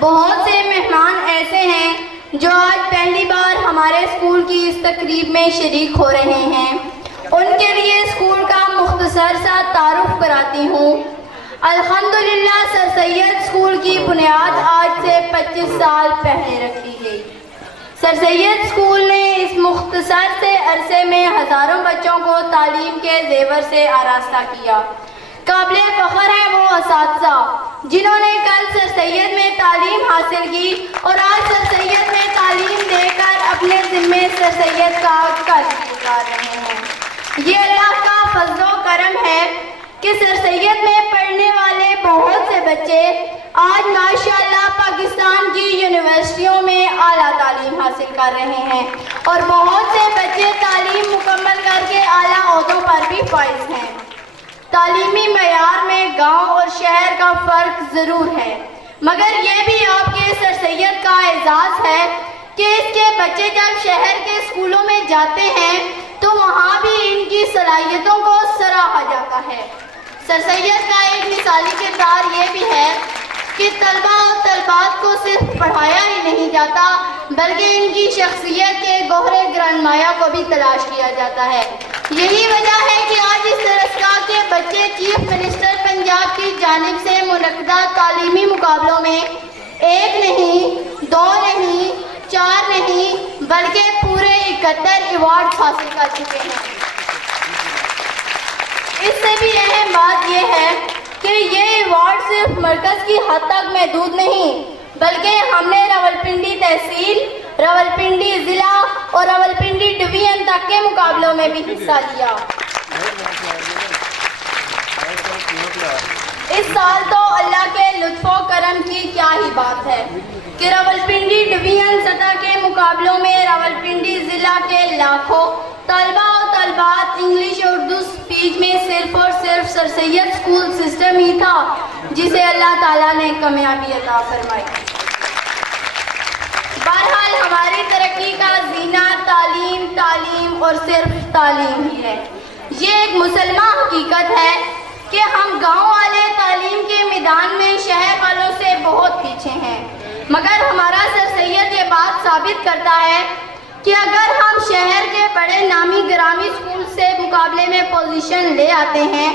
بہت سے مہمان ایسے ہیں جو آج پہلی بار ہمارے اسکول کی اس تقریب میں شریک ہو رہے ہیں۔ ان کے لیے اسکول کا مختصر سا تعارف کراتی ہوں۔ الحمدللہ سر سید اسکول کی بنیاد آج سے 25 سال پہلے رکھی گئی۔ سر سید اسکول نے اس مختصر سے عرصے میں ہزاروں بچوں کو تعلیم کے زیور سے آراستہ کیا۔ قابل فخر ہیں وہ اساتذہ جنہوں نے کل سر سید میں تعلیم حاصل کی اور آج سر سید میں تعلیم دے کر اپنے ذمے سر سید کا قرض چکا رہے ہیں۔ یہ اللہ کا فضل و کرم ہے کہ سر سید میں پڑھنے والے بہت سے بچے آج ماشاءاللہ پاکستان کی یونیورسٹیوں میں اعلیٰ تعلیم حاصل کر رہے ہیں اور بہت سے بچے تعلیم مکمل کر کے اعلیٰ عہدوں پر بھی فائز ہیں۔ تعلیمی معیار میں گاؤں اور شہر کا فرق ضرور ہے، مگر یہ بھی آپ کے سر سید کا اعزاز ہے کہ اس کے بچے جب شہر کے اسکولوں میں جاتے ہیں تو وہاں بھی ان کی صلاحیتوں کو سراہا جاتا ہے۔ سر سید کا ایک مثالی کردار یہ بھی ہے کہ طلباء اور طالبات کو صرف پڑھایا ہی نہیں جاتا بلکہ ان کی شخصیت کے گوہر گرانمایہ کو بھی تلاش کیا جاتا ہے۔ یہی وجہ ہے کہ آج اس درسگاہ کے بچے چیف منسٹر پنجاب کی جانب سے منعقدہ تعلیمی مقابلوں میں 1 نہیں، 2 نہیں، 4 نہیں بلکہ پورے 71 ایوارڈ حاصل کر چکے ہیں۔ اس سے بھی اہم بات یہ ہے کہ یہ ایوارڈ صرف مرکز کی حد تک محدود نہیں بلکہ ہم نے راولپنڈی تحصیل، راولپنڈی ضلع اور راولپنڈی ڈویژن تک کے مقابلوں میں بھی حصہ لیا۔ اس سال تو اللہ کے لطف و کرم کی کیا ہی بات ہے کہ راولپنڈی ڈویژن سطح کے مقابلوں میں راولپنڈی ضلع کے لاکھوں طلباء اور طالبات انگلش اور اردو اسپیچ میں صرف اور صرف سر سید اسکول سسٹم ہی تھا جسے اللہ تعالیٰ نے کامیابی عطا فرمائی۔ بہرحال ہماری ترقی کا زینہ تعلیم، تعلیم اور صرف تعلیم ہی ہے۔ یہ ایک مسلمہ حقیقت ہے کہ ہم گاؤں والے تعلیم کے میدان میں شہر والوں سے بہت پیچھے ہیں، مگر ہمارا سر سید یہ بات ثابت کرتا ہے کہ اگر ہم شہر کے بڑے نامی گرامی اسکول سے مقابلے میں پوزیشن لے آتے ہیں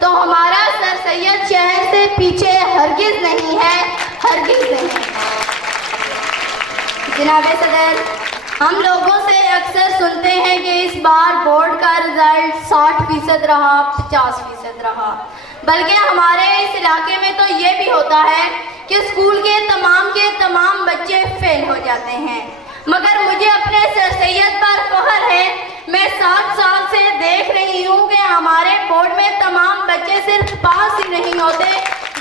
تو ہمارا سر سید شہر سے پیچھے ہرگز نہیں ہے، ہرگز نہیں ہے۔ جناب صدر، ہم لوگوں سے اکثر سنتے ہیں کہ اس بار بورڈ کا رزلٹ 60% رہا، 50% رہا، بلکہ ہمارے اس علاقے میں تو یہ بھی ہوتا ہے کہ اسکول کے تمام بچے فیل ہو جاتے ہیں، مگر مجھے اپنے سر سید پر فخر ہے۔ میں 7 سال سے دیکھ رہی ہوں کہ ہمارے بورڈ میں تمام بچے صرف پاس ہی نہیں ہوتے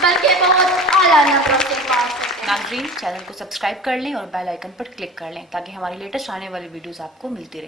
بلکہ بہت اعلیٰ نمبروں سے پاس ہوتے ہیں۔ ناظرین، چینل کو سبسکرائب کر لیں اور بیل آئیکن پر کلک کر لیں تاکہ ہماری لیٹسٹ آنے والی ویڈیوز آپ کو ملتی رہیں۔